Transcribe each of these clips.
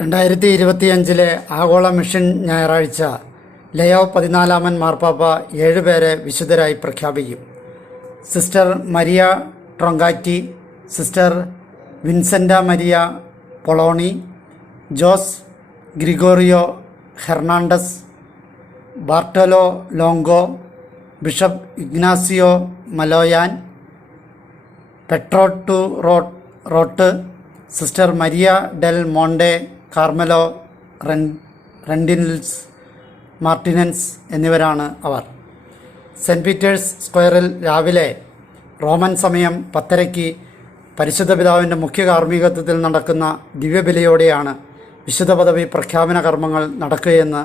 രണ്ടായിരത്തി ഇരുപത്തിയഞ്ചിലെ ആഗോള മിഷൻ ഞായറാഴ്ച ലയോ പതിനാലാമൻ മാർപ്പാപ്പ ഏഴുപേരെ വിശുദ്ധരായി പ്രഖ്യാപിക്കും. Sister Maria Troncatti sister Vincenza Maria Poloni Jose Gregorio Hernandez Bartolo Longo bishop Ignazio Maloyan Peter To Rot Rot sister Maria del Monte Carmelo Ren Rendiles Martinez എന്നിവരാണ് അവർ. സെന്റ് പീറ്റേഴ്സ് സ്ക്വയറിൽ രാവിലെ റോമൻ സമയം പത്തരയ്ക്ക് പരിശുദ്ധ പിതാവിന്റെ മുഖ്യ കാർമ്മികത്വത്തിൽ നടക്കുന്ന ദിവ്യബലിയോടെയാണ് വിശുദ്ധ പദവി പ്രഖ്യാപന കർമ്മങ്ങൾ നടക്കുകയെന്ന്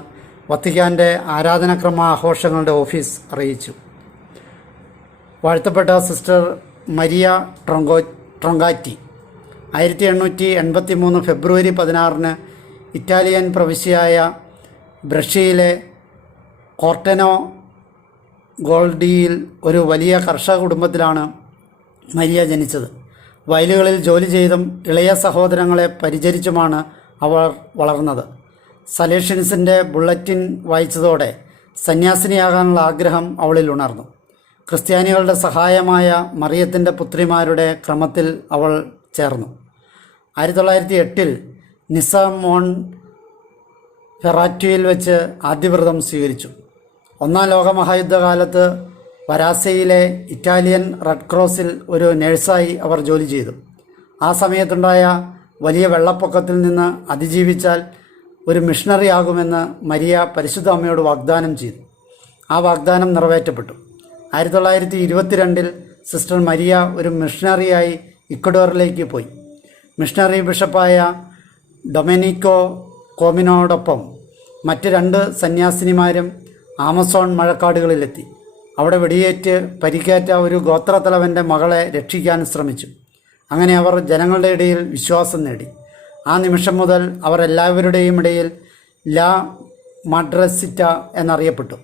വത്തിക്കാന്റെ ആരാധനക്രമ ആഘോഷങ്ങളുടെ ഓഫീസ് അറിയിച്ചു. വാഴ്ത്തപ്പെട്ട സിസ്റ്റർ മരിയ ട്രൊങ്കോ ട്രൊങ്കാറ്റി ആയിരത്തി എണ്ണൂറ്റി എൺപത്തി മൂന്ന് ഫെബ്രുവരി പതിനാറിന് ഇറ്റാലിയൻ പ്രവിശ്യയായ ബ്രഷ്യയിലെ കോർട്ടനോ ഗോൾഡിയിൽ ഒരു വലിയ കർഷക കുടുംബത്തിലാണ് മരിയ ജനിച്ചത്. വയലുകളിൽ ജോലി ചെയ്തും ഇളയ സഹോദരങ്ങളെ പരിചരിച്ചുമാണ് അവർ വളർന്നത്. സലേഷ്യൻസിന്റെ ബുള്ളറ്റിൻ വായിച്ചതോടെ സന്യാസിനിയാകാനുള്ള ആഗ്രഹം അവളിൽ ഉണർന്നു. ക്രിസ്ത്യാനികളുടെ സഹായമായ മറിയത്തിന്റെ പുത്രിമാരുടെ ക്രമത്തിൽ അവൾ ചേർന്നു. ആയിരത്തി തൊള്ളായിരത്തി എട്ടിൽ നിസ മോൺ ഫെറാറ്റിയിൽ വെച്ച് ആദ്യവ്രതം സ്വീകരിച്ചു. ഒന്നാം ലോകമഹായുദ്ധകാലത്ത് വരാസയിലെ ഇറ്റാലിയൻ റെഡ് ക്രോസിൽ ഒരു നഴ്സായി അവർ ജോലി ചെയ്തു. ആ സമയത്തുണ്ടായ വലിയ വെള്ളപ്പൊക്കത്തിൽ നിന്ന് അതിജീവിച്ചാൽ ഒരു മിഷണറി ആകുമെന്ന് മരിയ പരിശുദ്ധ അമ്മയോട് വാഗ്ദാനം ചെയ്തു. ആ വാഗ്ദാനം നിറവേറ്റപ്പെട്ടു. ആയിരത്തി തൊള്ളായിരത്തി ഇരുപത്തിരണ്ടിൽ സിസ്റ്റർ മരിയ ഒരു മിഷണറിയായി ഇക്വഡോറിലേക്ക് പോയി. മിഷണറി ബിഷപ്പായ ഡൊമിനിക്കോ കോമിനോടൊപ്പം മറ്റ് രണ്ട് സന്യാസിനിമാരും ആമസോൺ മഴക്കാടുകളിലെത്തി. അവിടെ വെടിയേറ്റ് പരിക്കേറ്റ ഒരു ഗോത്രത്തലവന്റെ മകളെ രക്ഷിക്കാൻ ശ്രമിച്ചു. അങ്ങനെ അവർ ജനങ്ങളുടെ ഇടയിൽ വിശ്വാസം നേടി. ആ നിമിഷം മുതൽ അവർ എല്ലാവരുടെയും ഇടയിൽ ലാ മഡ്രസിറ്റ എന്നറിയപ്പെട്ടു.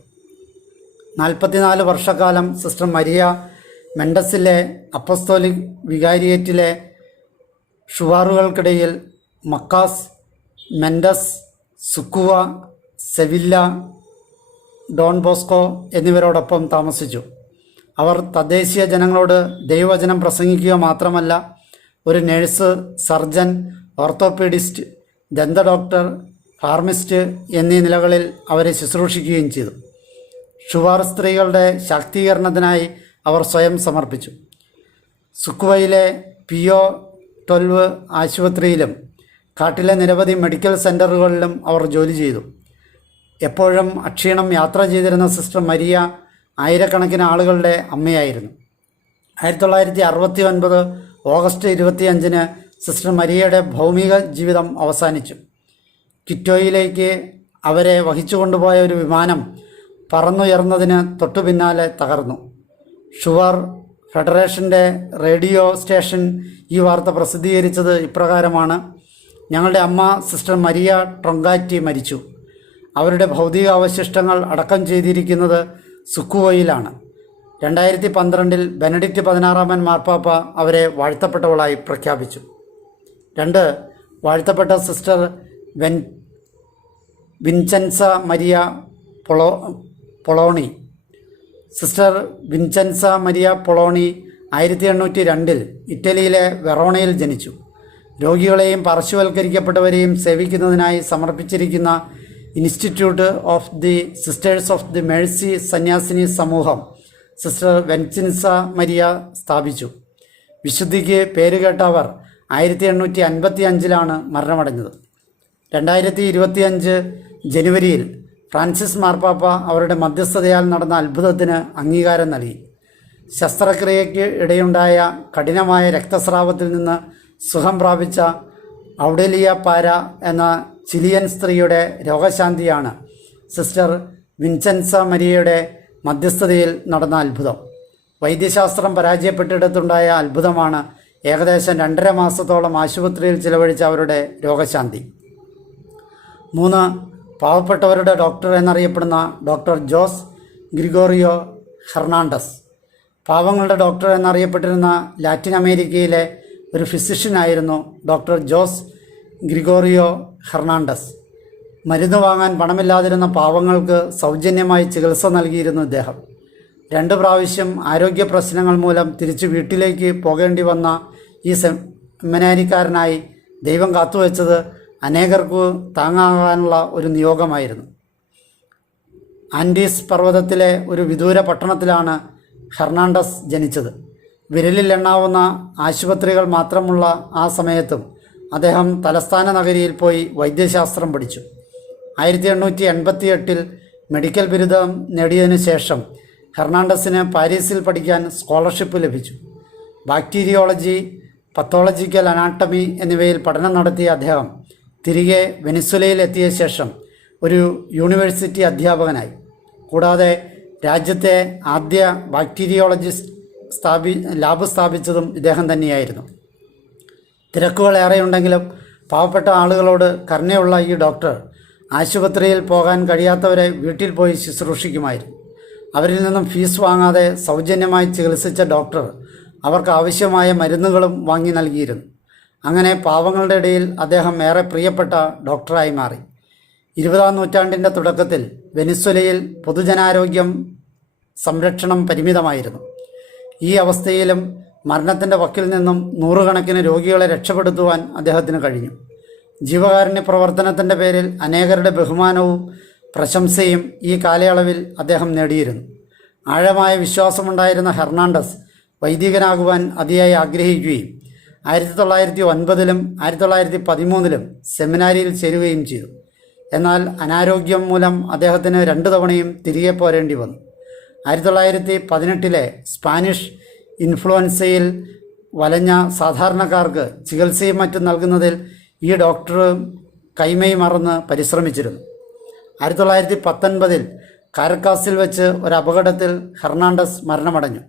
നാൽപ്പത്തിനാല് വർഷക്കാലം സിസ്റ്റർ മരിയ മെൻഡസിലെ അപ്പസ്തോലിക് വികാരിയേറ്റിലെ ഷുവാറുകൾക്കിടയിൽ Macas Mendez Sucua Sevilla Don Bosco എന്നിവരോടൊപ്പം താമസിച്ചു. അവർ തദ്ദേശീയ ജനങ്ങളോട് ദൈവവചനം പ്രസംഗിക്കുക മാത്രമല്ല ഒരു നഴ്സ് സർജൻ ഓർത്തോപീഡിസ്റ്റ് ദന്ത ഡോക്ടർ ഫാർമിസ്റ്റ് എന്നീ നിലകളിൽ അവരെ ശുശ്രൂഷിക്കുകയും ചെയ്തു. ഷുവാർ സ്ത്രീകളുടെ ശാക്തീകരണത്തിനായി അവർ സ്വയം സമർപ്പിച്ചു. സുക്കുവയിലെ പിഒ ട്വൽവ് ആശുപത്രിയിലും കാട്ടിലെ നിരവധി മെഡിക്കൽ സെന്ററുകളിലും അവർ ജോലി ചെയ്തു. എപ്പോഴും അക്ഷീണം യാത്ര ചെയ്തിരുന്ന സിസ്റ്റർ മരിയ ആയിരക്കണക്കിന് ആളുകളുടെ അമ്മയായിരുന്നു. ആയിരത്തി തൊള്ളായിരത്തി അറുപത്തി ഒൻപത് ഓഗസ്റ്റ് ഇരുപത്തിയഞ്ചിന് സിസ്റ്റർ മരിയയുടെ ഭൗമിക ജീവിതം അവസാനിച്ചു. കിറ്റോയിലേക്ക് അവരെ വഹിച്ചു കൊണ്ടുപോയ ഒരു വിമാനം പറന്നുയർന്നതിന് തൊട്ടു പിന്നാലെ തകർന്നു. ഷുവർ ഫെഡറേഷന്റെ റേഡിയോ സ്റ്റേഷൻ ഈ വാർത്ത പ്രസിദ്ധീകരിച്ചത് ഇപ്രകാരമാണ്. ഞങ്ങളുടെ അമ്മ സിസ്റ്റർ മരിയ ട്രൊങ്കാറ്റി മരിച്ചു. അവരുടെ ഭൗതിക അവശിഷ്ടങ്ങൾ അടക്കം ചെയ്തിരിക്കുന്നത് സുക്കുവയിലാണ്. രണ്ടായിരത്തി പന്ത്രണ്ടിൽ ബെനഡിക്റ്റ് പതിനാറാമൻ മാർപ്പാപ്പ അവരെ വാഴ്ത്തപ്പെട്ടവളായി പ്രഖ്യാപിച്ചു. രണ്ട് വാഴ്ത്തപ്പെട്ട sister Ven Vincenza Maria Polo Poloni sister Vincenza Maria Poloni ആയിരത്തി എണ്ണൂറ്റി രണ്ടിൽ ഇറ്റലിയിലെ വെറോണയിൽ ജനിച്ചു. രോഗികളെയും പാർശ്വവൽക്കരിക്കപ്പെട്ടവരെയും സേവിക്കുന്നതിനായി സമർപ്പിച്ചിരിക്കുന്ന institute of the sisters of the mercy സന്യാസിനി സമൂഹം സിസ്റ്റർ വെൻചിൻസ മരിയ സ്ഥാപിച്ചു. വിശുദ്ധിക്ക് പേരുകേട്ട അവർ ആയിരത്തി എണ്ണൂറ്റി അൻപത്തി അഞ്ചിലാണ് മരണമടഞ്ഞത്. രണ്ടായിരത്തി ഇരുപത്തിയഞ്ച് ജനുവരിയിൽ ഫ്രാൻസിസ് മാർപ്പാപ്പ അവരുടെ മധ്യസ്ഥതയാൽ നടന്ന അത്ഭുതത്തിന് അംഗീകാരം നൽകി. ശസ്ത്രക്രിയയ്ക്ക് ഇടയുണ്ടായ കഠിനമായ രക്തസ്രാവത്തിൽ നിന്ന് സുഖം പ്രാപിച്ച ഔഡലിയ പാര എന്ന ചിലിയൻ സ്ത്രീയുടെ രോഗശാന്തിയാണ് സിസ്റ്റർ വിൻസെൻസ മരിയയുടെ മധ്യസ്ഥതയിൽ നടന്ന അത്ഭുതം. വൈദ്യശാസ്ത്രം പരാജയപ്പെട്ടിടത്തുണ്ടായ അത്ഭുതമാണ് ഏകദേശം രണ്ടര മാസത്തോളം ആശുപത്രിയിൽ ചിലവഴിച്ച അവരുടെ രോഗശാന്തി. മൂന്ന് പാവപ്പെട്ടവരുടെ ഡോക്ടർ എന്നറിയപ്പെടുന്ന ഡോക്ടർ ജോസ് ഗ്രിഗോറിയോ ഹെർണാണ്ടസ്. പാവങ്ങളുടെ ഡോക്ടർ എന്നറിയപ്പെട്ടിരുന്ന ലാറ്റിൻ അമേരിക്കയിലെ ഒരു ഫിസിഷ്യനായിരുന്നു ഡോക്ടർ ജോസ് ഗ്രിഗോറിയോ ഹെർണാണ്ടസ്. മരുന്ന് വാങ്ങാൻ പണമില്ലാതിരുന്ന പാവങ്ങൾക്ക് സൗജന്യമായി ചികിത്സ നൽകിയിരുന്നു ഇദ്ദേഹം. രണ്ട് പ്രാവശ്യം ആരോഗ്യ പ്രശ്നങ്ങൾ മൂലം തിരിച്ചു വീട്ടിലേക്ക് പോകേണ്ടി വന്ന ഈ സെമിനാരിക്കാരനായി ദൈവം കാത്തുവെച്ചത് അനേകർക്ക് താങ്ങാകാനുള്ള ഒരു നിയോഗമായിരുന്നു. ആൻഡീസ് പർവതത്തിലെ ഒരു വിദൂര പട്ടണത്തിലാണ് ഹെർണാണ്ടസ് ജനിച്ചത്. വിരലിൽ എണ്ണാവുന്ന ആശുപത്രികൾ മാത്രമുള്ള ആ സമയത്തും അദ്ദേഹം തലസ്ഥാന നഗരിയിൽ പോയി വൈദ്യശാസ്ത്രം പഠിച്ചു. ആയിരത്തി എണ്ണൂറ്റി എൺപത്തി എട്ടിൽ മെഡിക്കൽ ബിരുദം നേടിയതിനു ശേഷം ഹെർണാണ്ടസിന് പാരീസിൽ പഠിക്കാൻ സ്കോളർഷിപ്പ് ലഭിച്ചു. ബാക്ടീരിയോളജി പത്തോളജിക്കൽ അനാട്ടമി എന്നിവയിൽ പഠനം നടത്തിയ അദ്ദേഹം തിരികെ വെനിസ്വലയിൽ എത്തിയ ശേഷം ഒരു യൂണിവേഴ്സിറ്റി അധ്യാപകനായി. കൂടാതെ രാജ്യത്തെ ആദ്യ ബാക്ടീരിയോളജിസ്റ്റ് സ്ഥാപി ലാബ് സ്ഥാപിച്ചതും ഇദ്ദേഹം തന്നെയായിരുന്നു. തിരക്കുകൾ ഏറെയുണ്ടെങ്കിലും പാവപ്പെട്ട ആളുകളോട് കരുണയുള്ള ഈ ഡോക്ടർ ആശുപത്രിയിൽ പോകാൻ കഴിയാത്തവരെ വീട്ടിൽ പോയി ശുശ്രൂഷിക്കുമായിരുന്നു. അവരിൽ നിന്നും ഫീസ് വാങ്ങാതെ സൗജന്യമായി ചികിത്സിച്ച ഡോക്ടർ അവർക്ക് ആവശ്യമായ മരുന്നുകളും വാങ്ങി നൽകിയിരുന്നു. അങ്ങനെ പാവങ്ങളുടെ ഇടയിൽ അദ്ദേഹം ഏറെ പ്രിയപ്പെട്ട ഡോക്ടറായി മാറി. ഇരുപതാം നൂറ്റാണ്ടിന്റെ തുടക്കത്തിൽ വെനിസ്വലയിൽ പൊതുജനാരോഗ്യം സംരക്ഷണം പരിമിതമായിരുന്നു. ഈ അവസ്ഥയിലും മരണത്തിന്റെ വക്കിൽ നിന്നും നൂറുകണക്കിന് രോഗികളെ രക്ഷപ്പെടുത്തുവാൻ അദ്ദേഹത്തിന് കഴിഞ്ഞു. ജീവകാരുണ്യ പ്രവർത്തനത്തിന്റെ പേരിൽ അനേകരുടെ ബഹുമാനവും പ്രശംസയും ഈ കാലയളവിൽ അദ്ദേഹം നേടിയിരുന്നു. ആഴമായ വിശ്വാസമുണ്ടായിരുന്ന ഹെർണാണ്ടസ് വൈദികനാകുവാൻ അതിയായി ആഗ്രഹിക്കുകയും ആയിരത്തി തൊള്ളായിരത്തി ഒൻപതിലും ആയിരത്തി തൊള്ളായിരത്തി പതിമൂന്നിലും സെമിനാരിയിൽ ചേരുകയും ചെയ്തു. എന്നാൽ അനാരോഗ്യം മൂലം അദ്ദേഹത്തിന് രണ്ടു തവണയും തിരികെ പോരേണ്ടി വന്നു. ആയിരത്തി തൊള്ളായിരത്തി പതിനെട്ടിലെ സ്പാനിഷ് ഇൻഫ്ലുവൻസയിൽ വലഞ്ഞ സാധാരണക്കാർക്ക് ചികിത്സയും മറ്റും നൽകുന്നതിൽ ഈ ഡോക്ടർ കൈമൈ മറന്ന് പരിശ്രമിച്ചിരുന്നു. ആയിരത്തി തൊള്ളായിരത്തി പത്തൊൻപതിൽ കാരക്കാസിൽ വെച്ച് ഒരു അപകടത്തിൽ ഹെർണാണ്ടസ് മരണമടഞ്ഞു.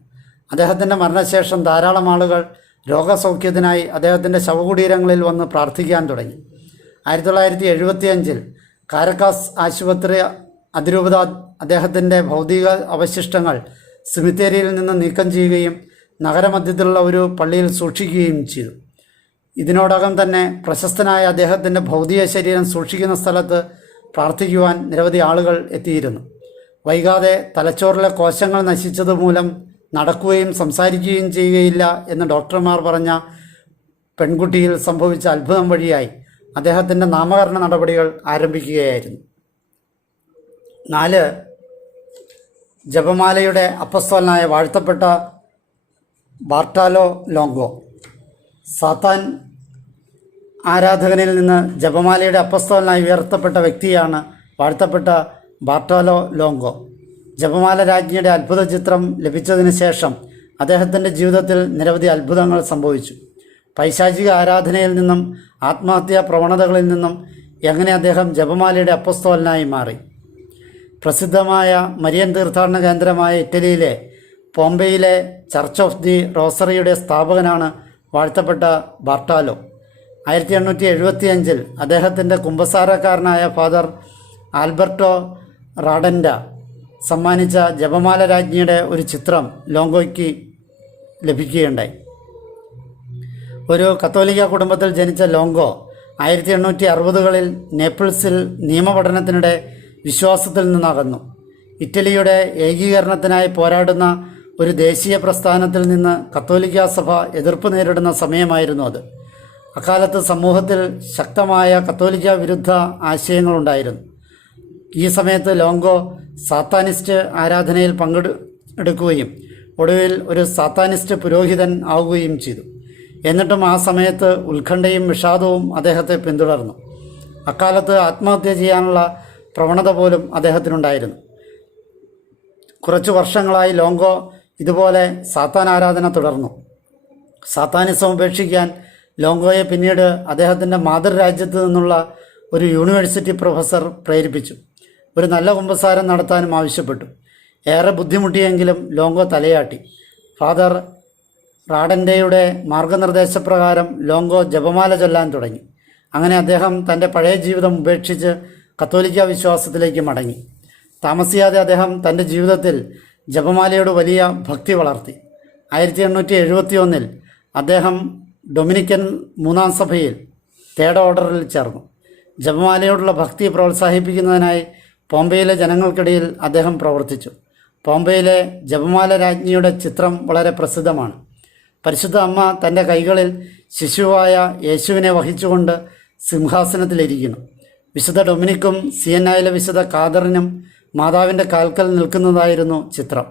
അദ്ദേഹത്തിന്റെ മരണശേഷം ധാരാളം ആളുകൾ രോഗസൗഖ്യത്തിനായി അദ്ദേഹത്തിന്റെ ശവകുടീരങ്ങളിൽ വന്ന് പ്രാർത്ഥിക്കാൻ തുടങ്ങി. ആയിരത്തി തൊള്ളായിരത്തി എഴുപത്തിയഞ്ചിൽ കാരക്കാസ് ആശുപത്രി അതിരൂപത അദ്ദേഹത്തിന്റെ ഭൗതിക അവശിഷ്ടങ്ങൾ സിമിത്തേരിയിൽ നിന്ന് നീക്കം ചെയ്യുകയും നഗരമധ്യത്തിലുള്ള ഒരു പള്ളിയിൽ സൂക്ഷിക്കുകയും ചെയ്തു. ഇതിനോടകം തന്നെ പ്രശസ്തനായ അദ്ദേഹത്തിന്റെ ഭൗതിക ശരീരം സൂക്ഷിക്കുന്ന സ്ഥലത്ത് പ്രാർത്ഥിക്കുവാൻ നിരവധി ആളുകൾ എത്തിയിരുന്നു. വൈകാതെ തലച്ചോറിലെ കോശങ്ങൾ നശിച്ചതുമൂലം നടക്കുകയും സംസാരിക്കുകയും ചെയ്യുകയില്ല എന്ന് ഡോക്ടർമാർ പറഞ്ഞ പെൺകുട്ടിയിൽ സംഭവിച്ച അത്ഭുതം വഴിയായി അദ്ദേഹത്തിന്റെ നാമകരണ നടപടികൾ ആരംഭിക്കുകയായിരുന്നു. നാല് ജപമാലയുടെ അപ്പസ്വലനായ വാഴ്ത്തപ്പെട്ട ബാർട്ടാലോ ലോങ്കോ. സാത്താൻ ആരാധകനിൽ നിന്ന് ജപമാലയുടെ അപ്പസ്തോലനായി ഉയർത്തപ്പെട്ട വ്യക്തിയാണ് വാഴ്ത്തപ്പെട്ട ബാർട്ടാലോ ലോങ്കോ. ജപമാല രാജ്ഞിയുടെ അത്ഭുത ചിത്രം ലഭിച്ചതിന് ശേഷം അദ്ദേഹത്തിന്റെ ജീവിതത്തിൽ നിരവധി അത്ഭുതങ്ങൾ സംഭവിച്ചു. പൈശാചിക ആരാധനയിൽ നിന്നും ആത്മഹത്യാ പ്രവണതകളിൽ നിന്നും എങ്ങനെ അദ്ദേഹം ജപമാലയുടെ അപ്പസ്തോലനായി മാറി? പ്രസിദ്ധമായ മരിയൻ തീർത്ഥാടന കേന്ദ്രമായ ഇറ്റലിയിലെ പോംബെയിലെ ചർച്ച് ഓഫ് ദി റോസറിയുടെ സ്ഥാപകനാണ് വാഴ്ത്തപ്പെട്ട ബാർട്ടാലോ. ആയിരത്തി എണ്ണൂറ്റി എഴുപത്തി അഞ്ചിൽ അദ്ദേഹത്തിന്റെ കുമ്പസാരക്കാരനായ ഫാദർ ആൽബർട്ടോ റാഡൻഡ സമ്മാനിച്ച ജപമാല രാജ്ഞിയുടെ ഒരു ചിത്രം ലോങ്കോയ്ക്ക് ലഭിക്കുകയുണ്ടായി. ഒരു കത്തോലിക്ക കുടുംബത്തിൽ ജനിച്ച ലോങ്കോ ആയിരത്തി എണ്ണൂറ്റി അറുപതുകളിൽ നേപ്പിൾസിൽ നിയമപഠനത്തിനിടെ വിശ്വാസത്തിൽ നിന്നകന്നു. ഇറ്റലിയുടെ ഏകീകരണത്തിനായി പോരാടുന്ന ഒരു ദേശീയ പ്രസ്ഥാനത്തിൽ നിന്ന് കത്തോലിക്ക സഭ എതിർപ്പ് നേരിടുന്ന സമയമായിരുന്നു അത്. അക്കാലത്ത് സമൂഹത്തിൽ ശക്തമായ കത്തോലിക്ക വിരുദ്ധ ആശയങ്ങളുണ്ടായിരുന്നു. ഈ സമയത്ത് ലോങ്കോ സാത്താനിസ്റ്റ് ആരാധനയിൽ പങ്കെടുക്കുകയും ഒടുവിൽ ഒരു സാത്താനിസ്റ്റ് പുരോഹിതൻ ആവുകയും ചെയ്തു. എന്നിട്ടും ആ സമയത്ത് ഉത്കണ്ഠയും വിഷാദവും അദ്ദേഹത്തെ പിന്തുടർന്നു. അക്കാലത്ത് ആത്മഹത്യ ചെയ്യാനുള്ള പ്രവണത പോലും അദ്ദേഹത്തിനുണ്ടായിരുന്നു. കുറച്ച് വർഷങ്ങളായി ലോങ്കോ ഇതുപോലെ സാത്താൻ ആരാധന തുടർന്നു. സാത്താനിസം ഉപേക്ഷിക്കാൻ ലോങ്കോയെ പിന്നീട് അദ്ദേഹത്തിന്റെ മാതൃരാജ്യത്ത് നിന്നുള്ള ഒരു യൂണിവേഴ്സിറ്റി പ്രൊഫസർ പ്രേരിപ്പിച്ചു. ഒരു നല്ല കുമ്പസാരം നടത്താനും ആവശ്യപ്പെട്ടു. ഏറെ ബുദ്ധിമുട്ടിയെങ്കിലും ലോങ്കോ തലയാട്ടി. ഫാദർ റാഡന്റെയുടെ മാർഗനിർദ്ദേശപ്രകാരം ലോങ്കോ ജപമാല ചൊല്ലാൻ തുടങ്ങി. അങ്ങനെ അദ്ദേഹം തന്റെ പഴയ ജീവിതം ഉപേക്ഷിച്ച് കത്തോലിക്ക വിശ്വാസത്തിലേക്ക് മടങ്ങി. താമസിയാതെ അദ്ദേഹം തന്റെ ജീവിതത്തിൽ ജപമാലയോട് വലിയ ഭക്തി വളർത്തി. ആയിരത്തി എണ്ണൂറ്റി എഴുപത്തി ഒന്നിൽ അദ്ദേഹം ഡൊമിനിക്കൻ മൂന്നാം സഭയിൽ തേർഡ് ഓർഡറിൽ ചേർന്നു. ജപമാലയോടുള്ള ഭക്തി പ്രോത്സാഹിപ്പിക്കുന്നതിനായി പോംബെയിലെ ജനങ്ങൾക്കിടയിൽ അദ്ദേഹം പ്രവർത്തിച്ചു. പോംബെയിലെ ജപമാല രാജ്ഞിയുടെ ചിത്രം വളരെ പ്രസിദ്ധമാണ്. പരിശുദ്ധ അമ്മ തന്റെ കൈകളിൽ ശിശുവായ യേശുവിനെ വഹിച്ചുകൊണ്ട് സിംഹാസനത്തിലിരിക്കുന്നു. വിശുദ്ധ ഡൊമിനിക്കും സി എൻ ഐയിലെ വിശുദ്ധ കാദറിനും മാതാവിന്റെ കാൽക്കൽ നിൽക്കുന്നതായിരുന്നു ചിത്രം.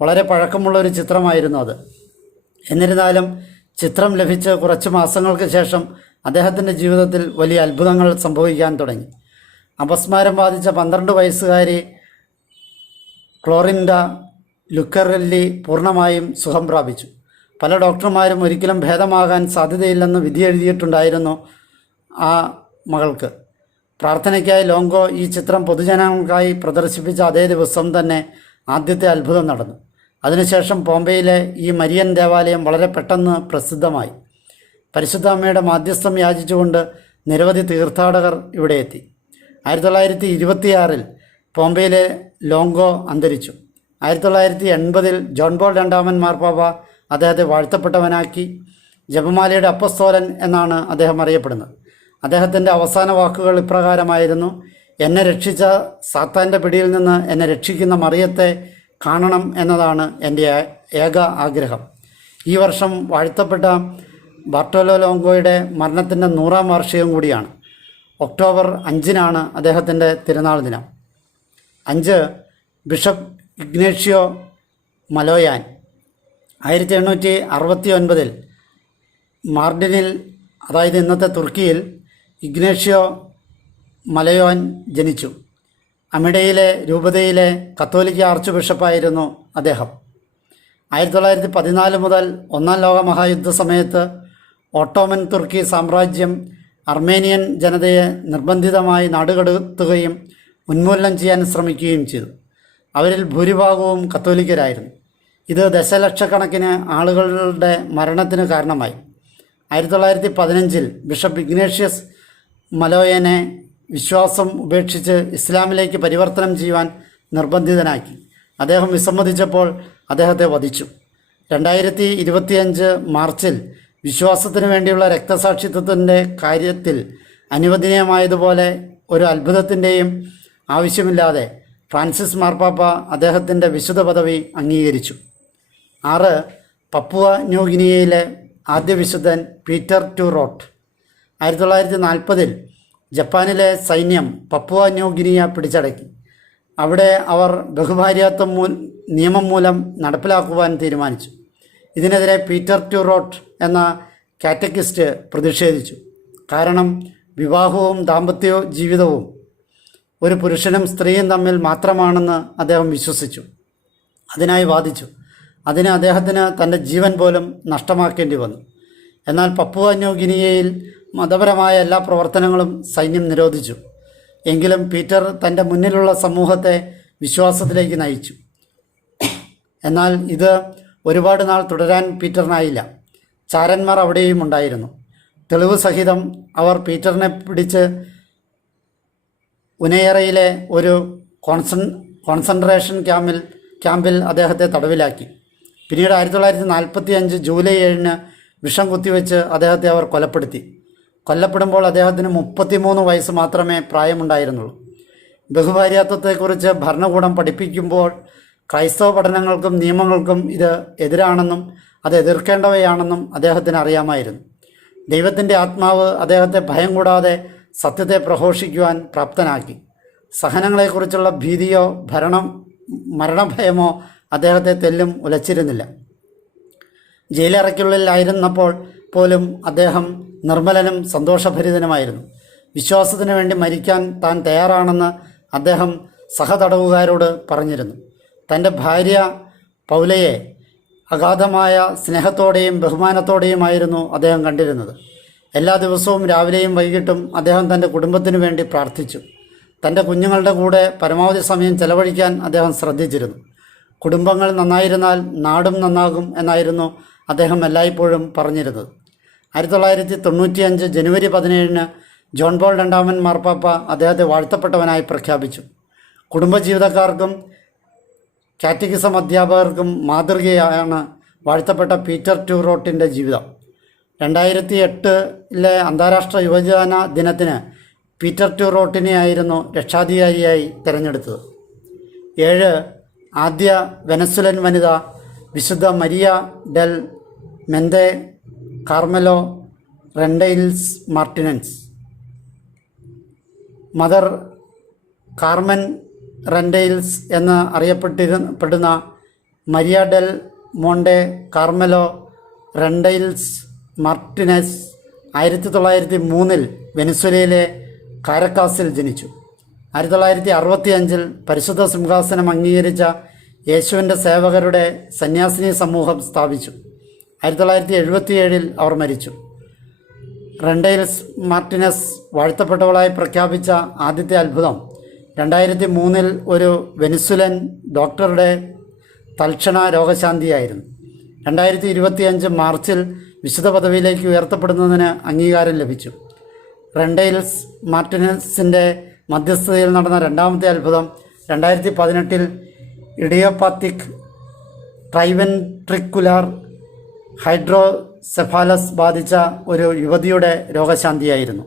വളരെ പഴക്കമുള്ള ഒരു ചിത്രമായിരുന്നു അത്. എന്നിരുന്നാലും ചിത്രം ലഭിച്ച് കുറച്ച് മാസങ്ങൾക്ക് ശേഷം അദ്ദേഹത്തിന്റെ ജീവിതത്തിൽ വലിയ അത്ഭുതങ്ങൾ സംഭവിക്കാൻ തുടങ്ങി. അപസ്മാരം ബാധിച്ച പന്ത്രണ്ട് വയസ്സുകാരി ക്ലോറിൻഡ ലുക്കറല്ലി പൂർണമായും സുഖം പ്രാപിച്ചു. പല ഡോക്ടർമാരും ഒരിക്കലും ഭേദമാകാൻ സാധ്യതയില്ലെന്ന് വിധി എഴുതിയിട്ടുണ്ടായിരുന്നു ആ മകൾക്ക്. പ്രാർത്ഥനയ്ക്കായി ലോങ്കോ ഈ ചിത്രം പൊതുജനങ്ങൾക്കായി പ്രദർശിപ്പിച്ച അതേ ദിവസം തന്നെ ആദ്യത്തെ അത്ഭുതം നടന്നു. അതിനുശേഷം ബോംബെയിലെ ഈ മരിയൻ ദേവാലയം വളരെ പെട്ടെന്ന് പ്രസിദ്ധമായി. പരിശുദ്ധ അമ്മയുടെ മാധ്യസ്ഥം യാചിച്ചുകൊണ്ട് നിരവധി തീർത്ഥാടകർ ഇവിടെ എത്തി. ആയിരത്തി തൊള്ളായിരത്തി ഇരുപത്തിയാറിൽ ബോംബെയിലെ ലോങ്കോ അന്തരിച്ചു. ആയിരത്തി തൊള്ളായിരത്തി എൺപതിൽ ജോൺ ബോൾ രണ്ടാമൻ മാർപ്പാപ്പ അദ്ദേഹത്തെ വാഴ്ത്തപ്പെട്ടവനാക്കി. ജപമാലയുടെ അപ്പസ്തോലൻ എന്നാണ് അദ്ദേഹം അറിയപ്പെടുന്നത്. അദ്ദേഹത്തിന്റെ അവസാന വാക്കുകൾ ഇപ്രകാരമായിരുന്നു എന്നെ രക്ഷിച്ച സാത്താന്റെ പിടിയിൽ നിന്ന് എന്നെ രക്ഷിക്കുന്ന മറിയത്തെ കാണണം എന്നതാണ് എന്റെ ഏക ആഗ്രഹം. ഈ വർഷം വാഴ്ത്തപ്പെട്ട ബർട്ടോലോ ലോങ്കോയുടെ മരണത്തിന്റെ നൂറാം വാർഷികം കൂടിയാണ്. ഒക്ടോബർ അഞ്ചിനാണ് അദ്ദേഹത്തിന്റെ തിരുനാൾ ദിനം. അഞ്ച് ബിഷപ്പ് ഇഗ്നേഷ്യോ മലോയാൻ. ആയിരത്തി എണ്ണൂറ്റി അറുപത്തി ഒൻപതിൽ മാർഡിനിൽ അതായത് ഇന്നത്തെ തുർക്കിയിൽ ഇഗ്നേഷ്യോ മലയോൻ ജനിച്ചു. അമിഡയിലെ രൂപതയിലെ കത്തോലിക്ക ആർച്ച് ബിഷപ്പായിരുന്നു അദ്ദേഹം. ആയിരത്തി തൊള്ളായിരത്തി പതിനാല് മുതൽ ഒന്നാം ലോക മഹായുദ്ധ സമയത്ത് ഓട്ടോമൻ തുർക്കി സാമ്രാജ്യം അർമേനിയൻ ജനതയെ നിർബന്ധിതമായി നാടുകടത്തുകയും ഉന്മൂലനം ചെയ്യാൻ ശ്രമിക്കുകയും ചെയ്തു. അവരിൽ ഭൂരിഭാഗവും കത്തോലിക്കരായിരുന്നു. ഇത് ദശലക്ഷക്കണക്കിന് ആളുകളുടെ മരണത്തിന് കാരണമായി. ആയിരത്തി തൊള്ളായിരത്തി പതിനഞ്ചിൽ ബിഷപ്പ് ഇഗ്നേഷ്യസ് മലോയനെ വിശ്വാസം ഉപേക്ഷിച്ച് ഇസ്ലാമിലേക്ക് പരിവർത്തനം ചെയ്യുവാൻ നിർബന്ധിതനാക്കി. അദ്ദേഹം വിസമ്മതിച്ചപ്പോൾ അദ്ദേഹത്തെ വധിച്ചു. രണ്ടായിരത്തി ഇരുപത്തിയഞ്ച് മാർച്ചിൽ വിശ്വാസത്തിന് വേണ്ടിയുള്ള രക്തസാക്ഷിത്വത്തിന്റെ കാര്യത്തിൽ അനുവദനീയമായതുപോലെ ഒരു അത്ഭുതത്തിന്റെയും ആവശ്യമില്ലാതെ ഫ്രാൻസിസ് മാർപ്പാപ്പ അദ്ദേഹത്തിന്റെ വിശുദ്ധ പദവി അംഗീകരിച്ചു. ആറ് പപ്പുവ ന്യൂഗിനിയയിലെ ആദ്യ വിശുദ്ധൻ പീറ്റർ ടു റോട്ട് ആയിരത്തി തൊള്ളായിരത്തി നാൽപ്പതിൽ ജപ്പാനിലെ സൈന്യം പപ്പുവ ന്യൂഗിനിയ പിടിച്ചടക്കി. അവിടെ അവർ ബഹുഭാര്യാത്വം നിയമം മൂലം നടപ്പിലാക്കുവാൻ തീരുമാനിച്ചു. ഇതിനെതിരെ പീറ്റർ ട്യൂറോട്ട് റോട്ട് എന്ന കാറ്റക്കിസ്റ്റ് പ്രതിഷേധിച്ചു. കാരണം വിവാഹവും ദാമ്പത്യ ജീവിതവും ഒരു പുരുഷനും സ്ത്രീയും തമ്മിൽ മാത്രമാണെന്ന് അദ്ദേഹം വിശ്വസിച്ചു. അതിനായി വാദിച്ചു. അതിന് അദ്ദേഹത്തിന് തന്റെ ജീവൻ പോലും നഷ്ടമാക്കേണ്ടി വന്നു. എന്നാൽ പപ്പുവ ന്യൂഗിനിയയിൽ മതപരമായ എല്ലാ പ്രവർത്തനങ്ങളും സൈന്യം നിരോധിച്ചു. എങ്കിലും പീറ്റർ തന്റെ മുന്നിലുള്ള സമൂഹത്തെ വിശ്വാസത്തിലേക്ക് നയിച്ചു. എന്നാൽ ഇത് ഒരുപാട് നാൾ തുടരാൻ പീറ്ററിനായില്ല. ചാരന്മാർ അവിടെയും ഉണ്ടായിരുന്നു. തെളിവ് സഹിതം അവർ പീറ്ററിനെ പിടിച്ച് ഉനയറയിലെ ഒരു കോൺസൺ കോൺസെൻട്രേഷൻ ക്യാമ്പിൽ ക്യാമ്പിൽ അദ്ദേഹത്തെ തടവിലാക്കി. പിന്നീട് ആയിരത്തി തൊള്ളായിരത്തി നാൽപ്പത്തി അഞ്ച് ജൂലൈ ഏഴിന് വിഷം കുത്തിവെച്ച് അദ്ദേഹത്തെ അവർ കൊലപ്പെടുത്തി. കൊല്ലപ്പെടുമ്പോൾ അദ്ദേഹത്തിന് മുപ്പത്തിമൂന്ന് വയസ്സ് മാത്രമേ പ്രായമുണ്ടായിരുന്നുള്ളൂ. ബഹുഭാര്യാത്വത്തെക്കുറിച്ച് ഭരണകൂടം പഠിപ്പിക്കുമ്പോൾ ക്രൈസ്തവ പഠനങ്ങൾക്കും നിയമങ്ങൾക്കും ഇത് എതിരാണെന്നും അത് എതിർക്കേണ്ടവയാണെന്നും അദ്ദേഹത്തിന് അറിയാമായിരുന്നു. ദൈവത്തിന്റെ ആത്മാവ് അദ്ദേഹത്തെ ഭയം കൂടാതെ സത്യത്തെ പ്രഘോഷിക്കുവാൻ പ്രാപ്തനാക്കി. സഹനങ്ങളെക്കുറിച്ചുള്ള ഭീതിയോ ഭരണം മരണഭയമോ അദ്ദേഹത്തെ തെല്ലും ഉലച്ചിരുന്നില്ല. ജയിലറയ്ക്കുള്ളിലായിരുന്നപ്പോൾ പോലും അദ്ദേഹം നിർമ്മലനും സന്തോഷഭരിതനുമായിരുന്നു. വിശ്വാസത്തിന് വേണ്ടി മരിക്കാൻ താൻ തയ്യാറാണെന്ന് അദ്ദേഹം സഹതടവുകാരോട് പറഞ്ഞിരുന്നു. തന്റെ ഭാര്യ പൗലയെ അഗാധമായ സ്നേഹത്തോടെയും ബഹുമാനത്തോടെയുമായിരുന്നു അദ്ദേഹം കണ്ടിരുന്നത്. എല്ലാ ദിവസവും രാവിലെയും വൈകിട്ടും അദ്ദേഹം തന്റെ കുടുംബത്തിനു വേണ്ടി പ്രാർത്ഥിച്ചു. തന്റെ കുഞ്ഞുങ്ങളുടെ കൂടെ പരമാവധി സമയം ചെലവഴിക്കാൻ അദ്ദേഹം ശ്രദ്ധിച്ചിരുന്നു. കുടുംബങ്ങൾ നന്നായിരുന്നാൽ നാടും നന്നാകും എന്നായിരുന്നു അദ്ദേഹം എല്ലായ്പ്പോഴും പറഞ്ഞിരുന്നത്. ആയിരത്തി തൊള്ളായിരത്തി തൊണ്ണൂറ്റിയഞ്ച് ജനുവരി പതിനേഴിന് ജോൺ പോൾ രണ്ടാമൻ മാർപ്പാപ്പ അദ്ദേഹത്തെ വാഴ്ത്തപ്പെട്ടവനായി പ്രഖ്യാപിച്ചു. കുടുംബജീവിതക്കാർക്കും കാറ്റഗിസം അധ്യാപകർക്കും മാതൃകയാണ് വാഴ്ത്തപ്പെട്ട പീറ്റർ ട്യൂറോട്ടിന്റെ ജീവിതം. രണ്ടായിരത്തി എട്ടിലെ അന്താരാഷ്ട്ര യുവജന ദിനത്തിന് പീറ്റർ ട്യൂറോട്ടിനെ ആയിരുന്നു രക്ഷാധികാരിയായി തിരഞ്ഞെടുത്തത്. ഏഴ് ആദ്യ വെനസുലൻ വനിത വിശുദ്ധ Maria del Monte Carmelo Rendiles Martinez. Mother Carmen Rendiles എന്ന് അറിയപ്പെട്ടിരുന്ന Maria del Monte Carmelo Rendiles Martinez ആയിരത്തി തൊള്ളായിരത്തി മൂന്നിൽ വെനിസ്വലയിലെ കാരക്കാസിൽ ജനിച്ചു. ആയിരത്തി തൊള്ളായിരത്തി അറുപത്തി അഞ്ചിൽ പരിശുദ്ധ സിംഹാസനം അംഗീകരിച്ച യേശുവിന്റെ സേവകരുടെ സന്യാസിനി സമൂഹം സ്ഥാപിച്ചു. ആയിരത്തി തൊള്ളായിരത്തി എഴുപത്തിയേഴിൽ അവർ മരിച്ചു. റെൻഡെയിൽസ് മാർട്ടിനസ് വാഴ്ത്തപ്പെട്ടവളായി പ്രഖ്യാപിച്ച ആദ്യത്തെ അത്ഭുതം രണ്ടായിരത്തി മൂന്നിൽ ഒരു വെനിസുലൻ ഡോക്ടറുടെ തൽക്ഷണ രോഗശാന്തിയായിരുന്നു. രണ്ടായിരത്തി ഇരുപത്തിയഞ്ച് മാർച്ചിൽ വിശുദ്ധ പദവിയിലേക്ക് ഉയർത്തപ്പെടുന്നതിന് അംഗീകാരം ലഭിച്ചു. റെൻഡൈൽസ് മാർട്ടിനസിന്റെ മധ്യസ്ഥതയിൽ നടന്ന രണ്ടാമത്തെ അത്ഭുതം രണ്ടായിരത്തി പതിനെട്ടിൽ ഇഡിയോപാത്തിക് ട്രൈവെൻട്രിക്കുലാർ ഹൈഡ്രോസെഫാലസ് ബാധിച്ച ഒരു യുവതിയുടെ രോഗശാന്തിയായിരുന്നു.